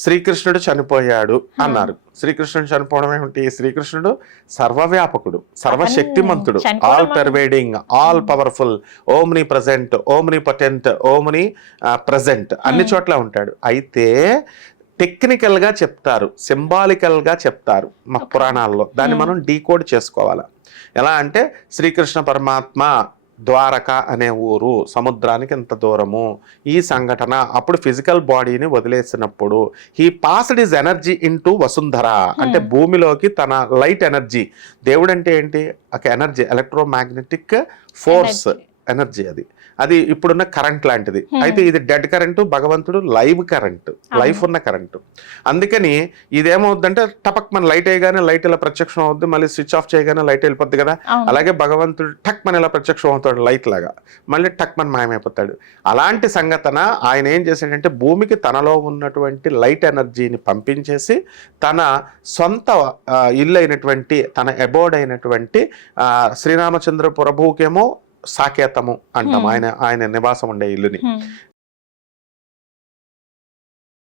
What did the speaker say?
శ్రీకృష్ణుడు చనిపోయాడు అన్నారు. శ్రీకృష్ణుడు చనిపోవడం ఏమిటి? శ్రీకృష్ణుడు సర్వవ్యాపకుడు, సర్వశక్తిమంతుడు, all pervading, all powerful, omni present, omni potent, omni present, అన్ని చోట్ల ఉంటాడు. అయితే టెక్నికల్ గా చెప్తారు, సింబాలికల్ గా చెప్తారు మా పురాణాల్లో. దాన్ని మనం డీకోడ్ చేసుకోవాలి. ఎలా అంటే శ్రీకృష్ణ పరమాత్మ ద్వారక అనే ఊరు, సముద్రానికి ఎంత దూరము, ఈ సంఘటన అప్పుడు ఫిజికల్ బాడీని వదిలేసినప్పుడు he passed his energy into Vasundhara, అంటే భూమిలోకి తన లైట్ ఎనర్జీ. దేవుడు అంటే ఏంటి? ఒక ఎనర్జీ, ఎలక్ట్రోమాగ్నెటిక్ ఫోర్స్ ఎనర్జీ. అది ఇప్పుడున్న కరెంట్ లాంటిది. అయితే ఇది డెడ్ కరెంటు, భగవంతుడు లైవ్ కరెంటు, లైఫ్ ఉన్న కరెంటు. అందుకని ఇదేమవుద్దంటే టపక్ మన లైట్ వేయగానే లైట్ ఇలా ప్రత్యక్షం అవుద్ది, మళ్ళీ స్విచ్ ఆఫ్ చేయగానే లైట్ వెళ్ళిపోద్ది కదా. అలాగే భగవంతుడు టక్ మన ఇలా ప్రత్యక్షం అవుతాడు లైట్ లాగా, మళ్ళీ టక్ మన మాయమైపోతాడు. అలాంటి సంఘటన ఆయన ఏం చేశాడంటే భూమికి తనలో ఉన్నటువంటి లైట్ ఎనర్జీని పంపించేసి తన సొంత ఇల్లు అయినటువంటి, తన అబోర్డ్ అయినటువంటి శ్రీరామచంద్ర ప్రభువుకేమో సాకేతము అంటాం, ఆయన నివాసం ఉండే ఇల్లుని.